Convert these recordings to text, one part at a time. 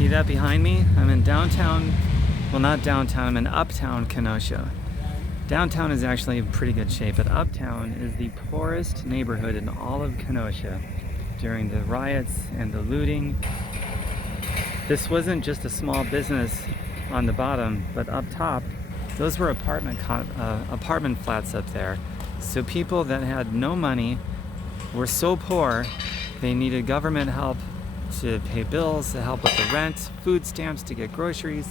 See that behind me? I'm in downtown, well not downtown, I'm in Uptown Kenosha. Downtown is actually in pretty good shape, but Uptown is the poorest neighborhood in all of Kenosha. During the riots and the looting, this wasn't just a small business on the bottom, but up top, those were apartment flats up there. So people that had no money were so poor, they needed government help to pay bills, to help with the rent, food stamps to get groceries.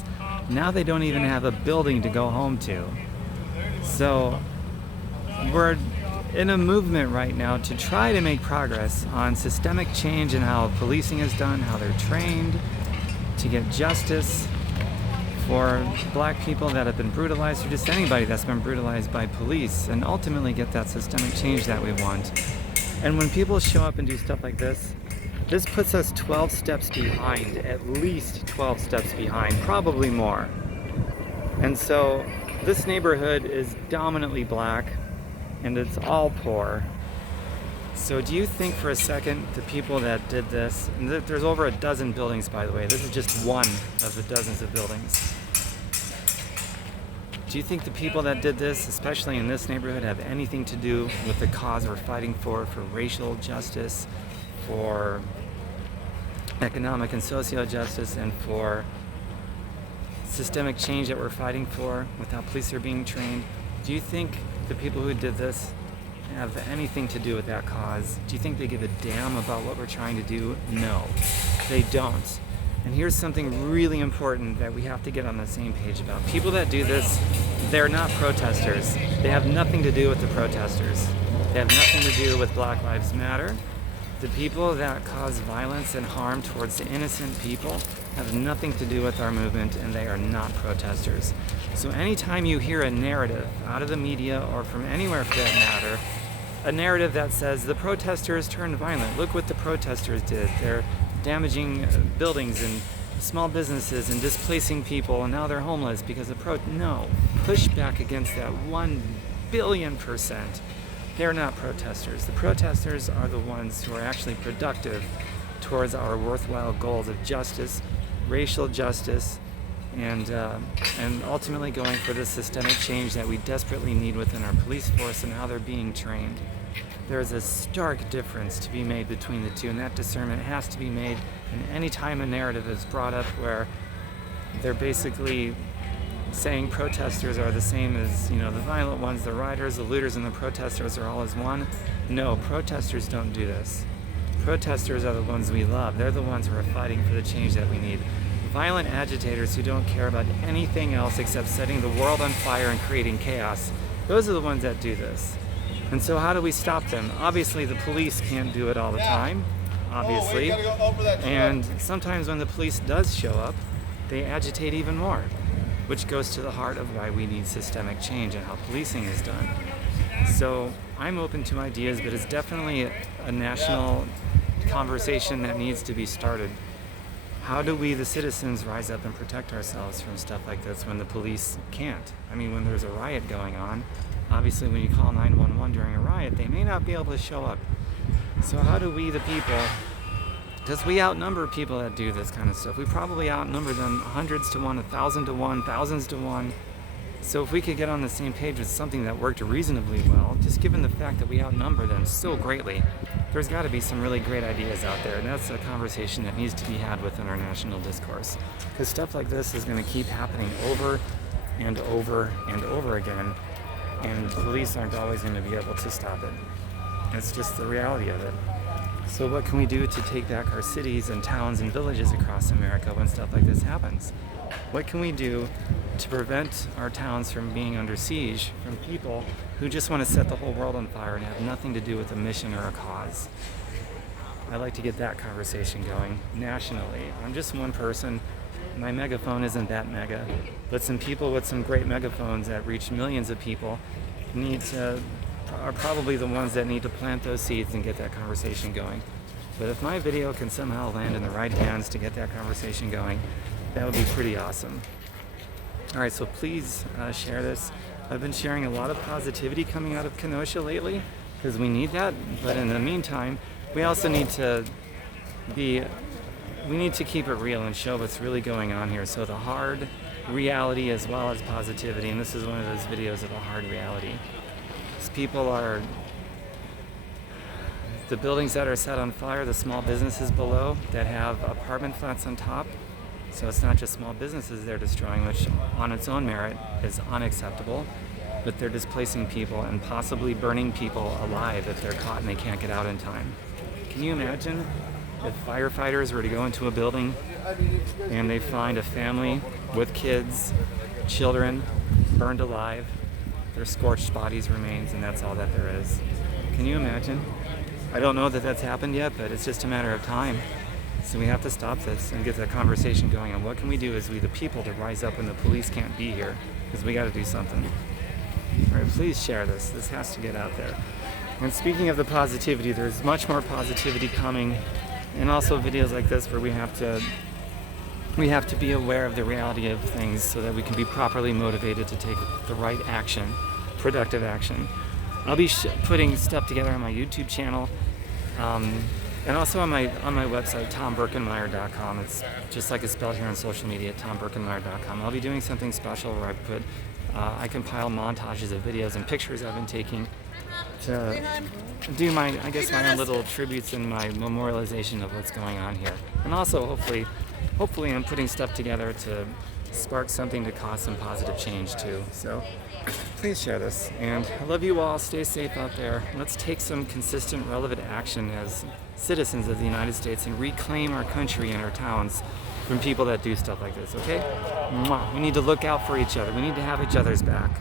Now they don't even have a building to go home to. So we're in a movement right now to try to make progress on systemic change in how policing is done, how they're trained, to get justice for black people that have been brutalized, or just anybody that's been brutalized by police, and ultimately get that systemic change that we want. And when people show up and do stuff like this puts us 12 steps behind, at least 12 steps behind, probably more. And so this neighborhood is dominantly black and it's all poor. So do you think for a second the people that did this, and there's over a dozen buildings by the way, this is just one of the dozens of buildings. Do you think the people that did this, especially in this neighborhood, have anything to do with the cause we're fighting for racial justice, for economic and social justice, and for systemic change that we're fighting for with how police are being trained? Do you think the people who did this have anything to do with that cause? Do you think they give a damn about what we're trying to do? No, they don't. And here's something really important that we have to get on the same page about. People that do this, they're not protesters. They have nothing to do with the protesters. They have nothing to do with Black Lives Matter. The people that cause violence and harm towards the innocent people have nothing to do with our movement, and they are not protesters. So anytime you hear a narrative out of the media or from anywhere for that matter, a narrative that says the protesters turned violent, look what the protesters did, they're damaging buildings and small businesses and displacing people, and now they're homeless because of no, push back against that 1,000,000,000%. They're not protesters. The protesters are the ones who are actually productive towards our worthwhile goals of justice, racial justice, and ultimately going for the systemic change that we desperately need within our police force and how they're being trained. There's a stark difference to be made between the two, and that discernment has to be made. And any time a narrative is brought up where they're basically saying protesters are the same as, the violent ones, the rioters, the looters, and the protesters are all as one. No, protesters don't do this. Protesters are the ones we love. They're the ones who are fighting for the change that we need. Violent agitators who don't care about anything else except setting the world on fire and creating chaos, those are the ones that do this. And so how do we stop them? Obviously the police can't do it all the time, obviously. And sometimes when the police does show up, they agitate even more, which goes to the heart of why we need systemic change and how policing is done. So I'm open to ideas, but it's definitely a national conversation that needs to be started. How do we, the citizens, rise up and protect ourselves from stuff like this when the police can't? I mean, when there's a riot going on, obviously when you call 911 during a riot, they may not be able to show up. So how do we, the people, because we outnumber people that do this kind of stuff. We probably outnumber them hundreds to one, 1,000 to one, thousands to one. So if we could get on the same page with something that worked reasonably well, just given the fact that we outnumber them so greatly, there's got to be some really great ideas out there. And that's a conversation that needs to be had within our national discourse. Because stuff like this is going to keep happening over and over and over again. And police aren't always going to be able to stop it. It's just the reality of it. So what can we do to take back our cities and towns and villages across America when stuff like this happens? What can we do to prevent our towns from being under siege from people who just want to set the whole world on fire and have nothing to do with a mission or a cause? I'd like to get that conversation going nationally. I'm just one person. My megaphone isn't that mega, but some people with some great megaphones that reach millions of people are probably the ones that need to plant those seeds and get that conversation going. But if my video can somehow land in the right hands to get that conversation going, that would be pretty awesome. All right, so please share this. I've been sharing a lot of positivity coming out of Kenosha lately because we need that. But in the meantime, we also need to be we need to keep it real and show what's really going on here. So the hard reality as well as positivity, and this is one of those videos of a hard reality. The buildings that are set on fire, the small businesses below that have apartment flats on top. So it's not just small businesses they're destroying, which on its own merit is unacceptable, but they're displacing people and possibly burning people alive if they're caught and they can't get out in time. Can you imagine if firefighters were to go into a building and they find a family with kids, children, burned alive, their scorched bodies remains, and that's all that there is? Can you imagine? I don't know that that's happened yet, but it's just a matter of time. So we have to stop this and get that conversation going on what can we do as we the people to rise up when the police can't be here, because we got to do something. All right, please share this. This has to get out there. And speaking of the positivity, there's much more positivity coming, and also videos like this where we have to be aware of the reality of things so that we can be properly motivated to take the right action, productive action. I'll be putting stuff together on my YouTube channel, and also on my website, tombirkenmeyer.com. It's just like it's spelled here on social media, tombirkenmeyer.com. I'll be doing something special where I compile montages of videos and pictures I've been taking to do my own little tributes and my memorialization of what's going on here. And also, hopefully I'm putting stuff together to spark something to cause some positive change too. So please share this, and I love you all. Stay safe out there. Let's take some consistent, relevant action as citizens of the United States and reclaim our country and our towns from people that do stuff like this, okay? Mwah. We need to look out for each other. We need to have each other's back.